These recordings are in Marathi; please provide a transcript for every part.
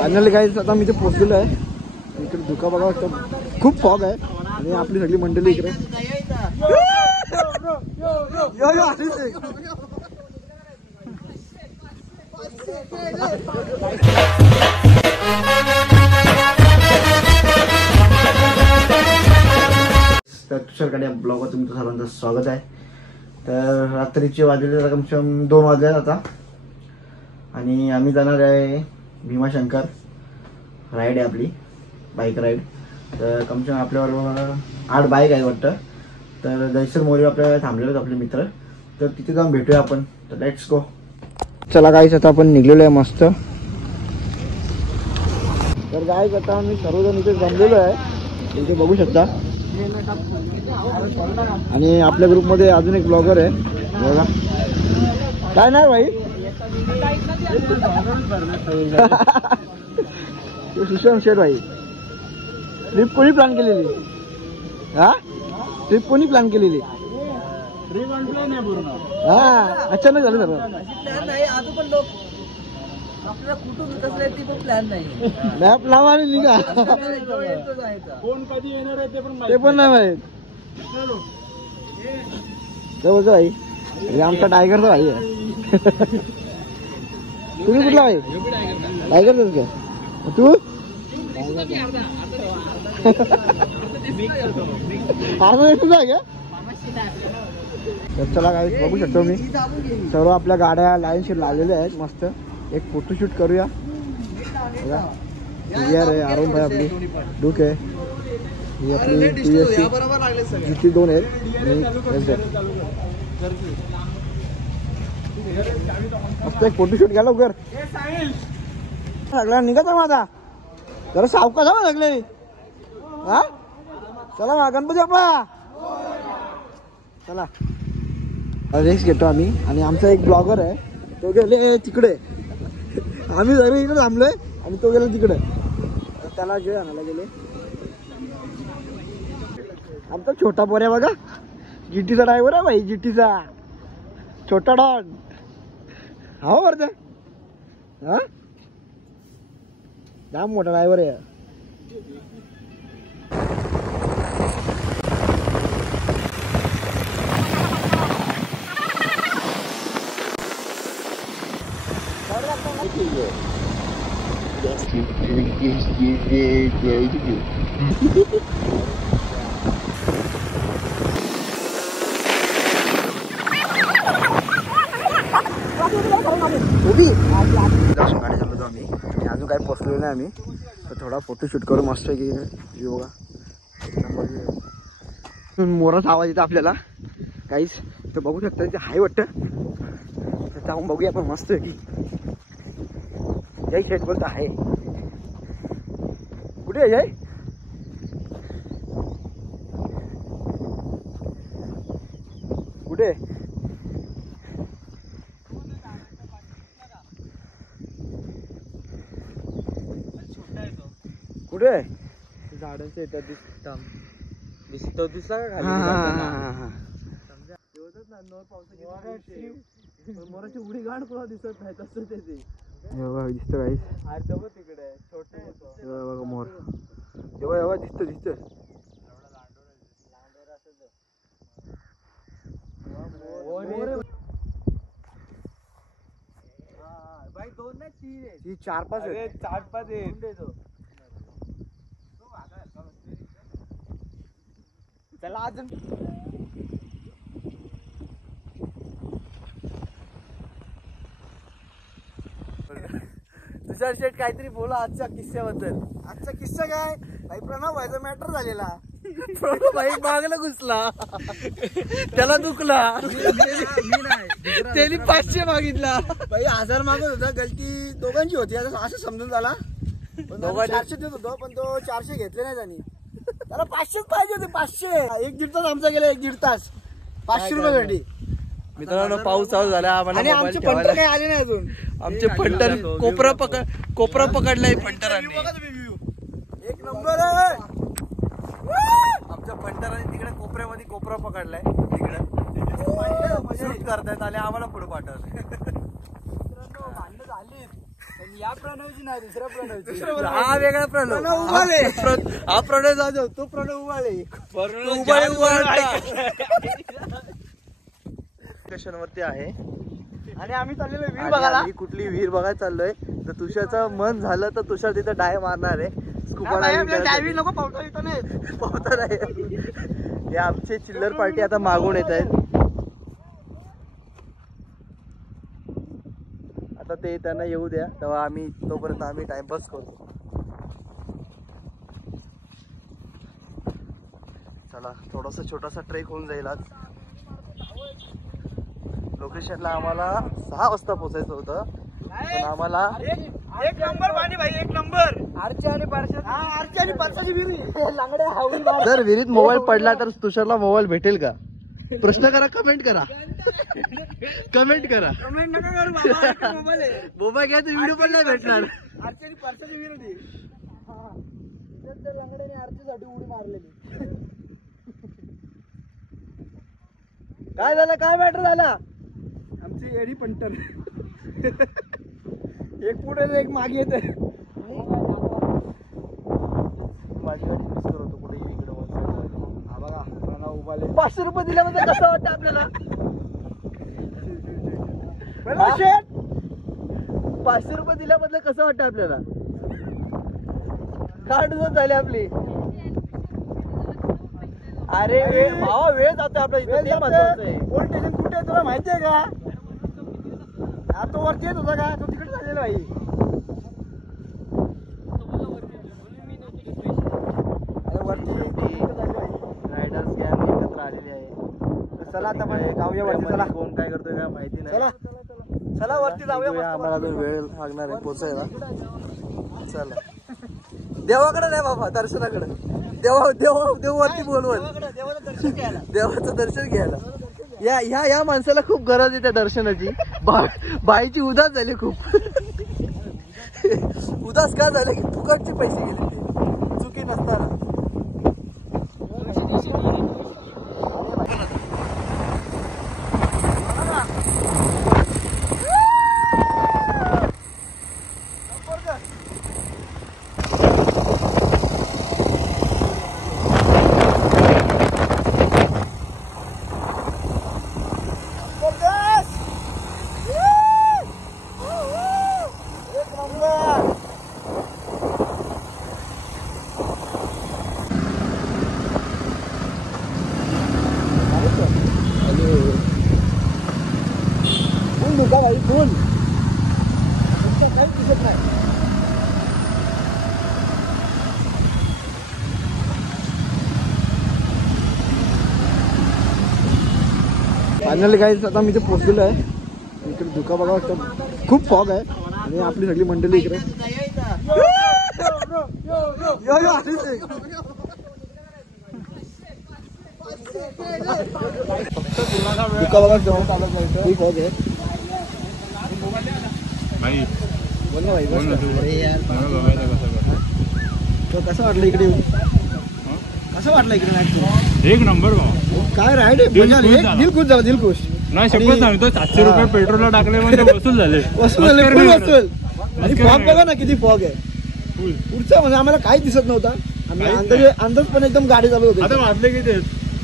फायनली गाईज आता मी इथे पोहोचलेलो आहे. इकडे धुका बघा वाटतं, खूप फॉग आहे आणि आपली सगळी मंडळी इकडे. तर तुषारकडे ब्लॉगवर तुमचं सर्वांचं स्वागत आहे. तर रात्रीचे वाजलेले कमसे कम 2 वाजले आता आणि आम्ही जाणार आहे भीमाशंकर. राईड आहे आपली, बाईक राईड. तर कमसे कम आपल्याबरोबर 8 बाईक आहे वाटतं. तर जयसर मोरी आपल्याला थांबलेले आपले मित्र, तर तिथे जाऊन भेटूया आपण. तर लेट्स गो. चला गाईस, आता आपण निघलेलो आहे मस्त. तर गाईस आता आम्ही सर्वजण इथे जमलेलो आहे, इथे बघू शकता. आणि आपल्या ग्रुपमध्ये अजून एक ब्लॉगर आहे बघा. काय नाही भाई, सुशांत शेठ भाई. ट्रिप कोणी प्लॅन केलेली? हा, ट्रिप कोणी प्लॅन केलेली? हा, अचानक झालं सर. मॅप लावा आणि निघा. कोण कधी येणार आहे ते पण नाही माहित. बोलतो भाई, हे आमचा टायगरचा भाई आहे. तुम्ही कुठला भाई? टायगरच काय तू? तर चला काय बघू शकतो मी, सर्व आपल्या गाड्या लाईनशीर लावलेल्या आहेत. मस्त एक फोटोशूट करूया. आहे आरोन भाई, आपली डूक आहे, ही आपली GT 2 आहे. मस्त एक फोटोशूट घ्या लवकर. लागला निघा तर माझा जरा सावकाश जा लागले. हा चला मग गणपती बाप्पा. चला रेस घेतो आम्ही. आणि आमचा एक ब्लॉगर आहे, तो गेले तिकडे. आम्ही जरी इकडे थांबलोय आणि तो गेला तिकडे. त्याला जे आणायला गेले. आमचा छोटा पोऱ्या बघा, GTचा ड्रायव्हर आहे भाई, GTचा छोटा डॉन. हो बरं, हा जाम मोठा ड्रायव्हर आहे. गाडी चालवतो आम्ही आणि अजून काही पोचलेलो नाही आम्ही. तर थोडा फोटोशूट करू मस्त की योगा. मोराचा आवाज येतो आपल्याला काहीच. तर बघू शकता तिथे हाय वाटतं. तर जाऊन बघूया आपण मस्त की. जय शेठ बोलता आहे. कुठे आहे जय? कुठे? कुठे झाडांच्या येतात दिसतो दिसला का? मोराची उडी गाण कोणा दिसत नाही तसं ते दिसतं काही. तिकडे छोटे मोर एवढा दिसतं दिसतं. भाई 2 नाही 3 4-5 आहे. 4-5 आहे. चला अजून तुषार शेठ काहीतरी बोला आजच्या किस्स्याबद्दल. आजचा किस्सा काय भाई, प्रणव भाईचा मॅटर झालेला. प्रणव भाई मागला घुसला, त्याला दुखला. त्यांनी 500 मागितला भाई. 1000 मागत होता. गलती दोघांची होती असं समजून झाला. 400 देत होतो पण तो 400 घेतले नाही त्यांनी. त्याला 500 पाहिजे होते. 500. 1-1.5 तास आमचा गेला. 1-1.5 तास 500 रुपयासाठी. मित्रांनो पाऊस चालू झाला. आणि आमचे पंटर काही आले नाही अजून. आमचे पंटर कोपरा पकडलाय पंटरांनी. एक नंबर आहे. आमच्या पंटरांनी तिकडे कोपऱ्यामध्ये कोपरा पकडलाय. तिकडे शूट करतायत आणि आम्हाला पुढे पाठवलं. भांडण झाली. या प्रणवची नाही, दुसऱ्या प्रणवची. हा वेगळा प्रणव उभाले. हा प्रणव जाधव, तो प्रणव उभाळे. लोकेशन वरती आहे आणि आम्ही चाललेलो विहीर आणि बघायला. आम्ही कुठली विहीर बघायला चाललोय. तर तुषारचं मन झालं तर तुषार तिथं डाय मारणार आहे. स्कुबा डायव्हिंग नको, पावसा येतो नाही. पावता नाही. हे आमचे चिल्लर पार्टी आता मागून येत आहेत. आता ते त्यांना येऊ द्या, तेव्हा आम्ही तोपर्यंत आम्ही टाइमपास करतो. चला, थोडासा छोटासा ट्रेक होऊन जाईल आज. लोकेशनला आम्हाला 6 वाजता पोहोचायचं होतं, पण आम्हाला एक नंबर पाणी भाई, एक नंबर. आरची आणि पारशाची विहिरी. लांगड्या हावडी बाळ. जर विहिरीत मोबाईल पडला तर तुषारला मोबाईल भेटेल का? प्रश्न करा, कमेंट करा. कमेंट करा. कमेंट नका करू बाबा, मोबाईल आहे. मोबाईल घ्या तर व्हिडिओ पण नाही भेटणार. आरची आणि पारशाची विहीर होती. लांगड्याने आरचीसाठी उडी मारलेली. काय झालं, काय मॅटर झाला? आमची एडी पंटर. एक पुढे एक मागे येते. माझी गाडी मिस करतो कुठे इकडे. हा बघा, प्रणव उभाले. 500 रुपये दिल्यामध्ये कसं वाटतं आपल्याला? 500 रुपये दिल्याबद्दल कसं वाटतं आपल्याला? कार्ड झाली आपली. अरे भावा, वेळ जातो आपल्या इथे. ते महत्वाचं आहे. पोलीस स्टेशन कुठे आहे तुला माहितीये का? हा, तो वरती येत होता का? तो तिकडे झालेला भाई. अरे वरती रायडर्स गँग एकत्र आलेली आहे. चला आता मग जाऊया वरती. चला, कोण काय करतोय काय माहिती नाही. चला चला वरती जाऊया. मस्त आम्हाला अजून वेळ लागणार आहे पोचायला. चला, देवाकडे नाही बाबा, दर्शनाकडे. देव वरती बोलवत. देवाचं दर्शन घ्यायला. देवाचं दर्शन घ्यायला. या माणसाला खूप गरज आहे त्या दर्शनाची. बाईची उदास झाली खूप. उदास का झालं की फुकटचे पैसे गेले ते चुकी नसताना. भाई फुल काही दिसत नाही. फायनली गाईज आता मी इथे पोहोचलेलो आहे. इकडे धुका बघा वाटतं, खूप फॉग आहे. आणि आपली सगळी मंडळी इकडे. धुका बघा जवळ चालत जायचं. खूप फॉग आहे. बोल ना भाई. कसं वाटलं इकडे येऊन? कसं वाटलं इकडे राईड? एक नंबर काय राईड आहे. दिल खुश जाऊ, दिल खुश. नाही शपथ सांगतो, 700 रुपये पेट्रोलला टाकले म्हणजे वसूल झाले. वसूल झाले, फुल वसूल. आणि फॉग बघा ना किती फॉग आहे. पुढचा म्हणजे आम्हाला काहीच दिसत नव्हता. आम्ही अंदाज पण एकदम गाडी चालू होती. आता वाजले किती?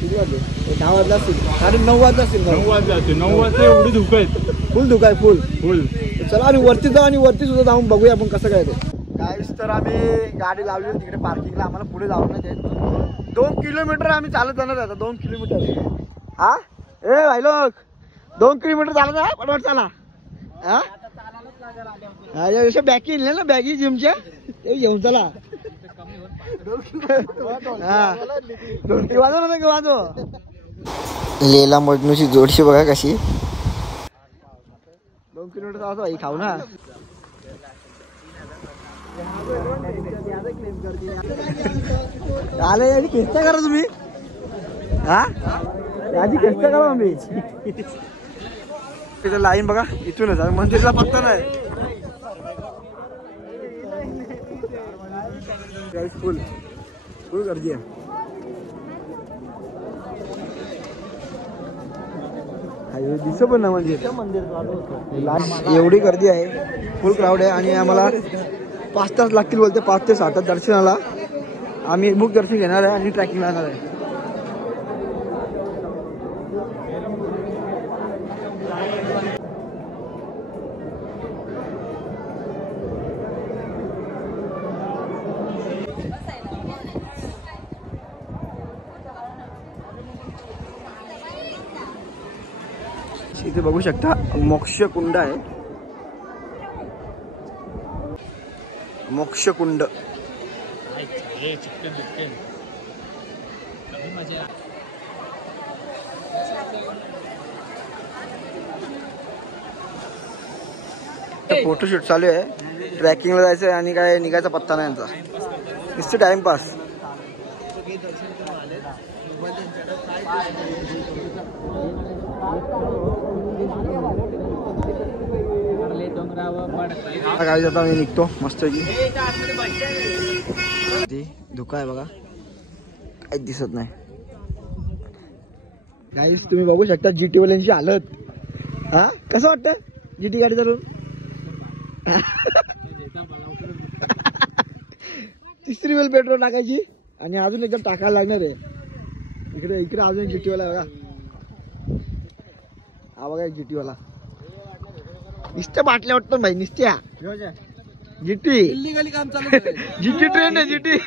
किती वाजले? 10 वाजला असतील, 9:30 वाजला असतील. 9 वाजले असतील. 9 वाजता एवढी धुक आहेत. फुल धुका आहे, फुल फुल. चला आणि वरती जाऊ आणि वरती सुद्धा जाऊन बघूया आपण कसं काय ते. काय तर आम्ही गाडी लावली तिकडे पार्किंगला. आम्हाला पुढे जाऊ नाही देत. 2 किलोमीटर आम्ही चालत जाणार आता. 2 किलोमीटर. हा ए भाई लोक, 2 किलोमीटर चालत आहे. पटपट चला. हा बॅगी ना, बॅगी जिमच्या ते घेऊन चला. हा ढोलकी वाजव ना, वाजव. लेला मजनूची जोडशी बघा कशी. 2 किलोमीटर जाऊ भाई, खाऊ ना. आले याची खेचता करा तुम्ही. हा याची खेचता करा आम्ही. तिथे लाईन बघा, इथूनच मंदिरला पत्ता नाही. फुल फुल गर्दी आहे. दिसत पण ना म्हणजे एवढी गर्दी आहे, फुल क्राऊड आहे आणि आम्हाला 5 तास लागतील बोलते, 5 ते 6 तास दर्शनाला. आम्ही मुख दर्शन घेणार आहे आणि ट्रॅकिंग जाणार आहे. इथे बघू शकता मोक्ष कुंड आहे. मोक्ष कुंड फोटोशूट चालू आहे. ट्रॅकिंगला जायचं आणि काय निघायचा पत्ता नाही यांचा, नुसतं टाइमपास. काय जाता मी निघतो मस्त की. धुका आहे बघा, काहीच दिसत नाही. गाईस तुम्ही बघू शकता GT वाल्यांची हालत. हा कसं वाटतं GT गाडी चालवून? तिसरी वेळ पेट्रोल टाकायची आणि अजून एकदम टाकायला लागणार आहे. इकडे इकडे अजून GT वाला बघा, हा बघा GT वाला. नुसत्या बाटल्या वाटतं भाई, नुसत्या GT इल्लीगली काम चालू GT ट्रेंड आहे GT.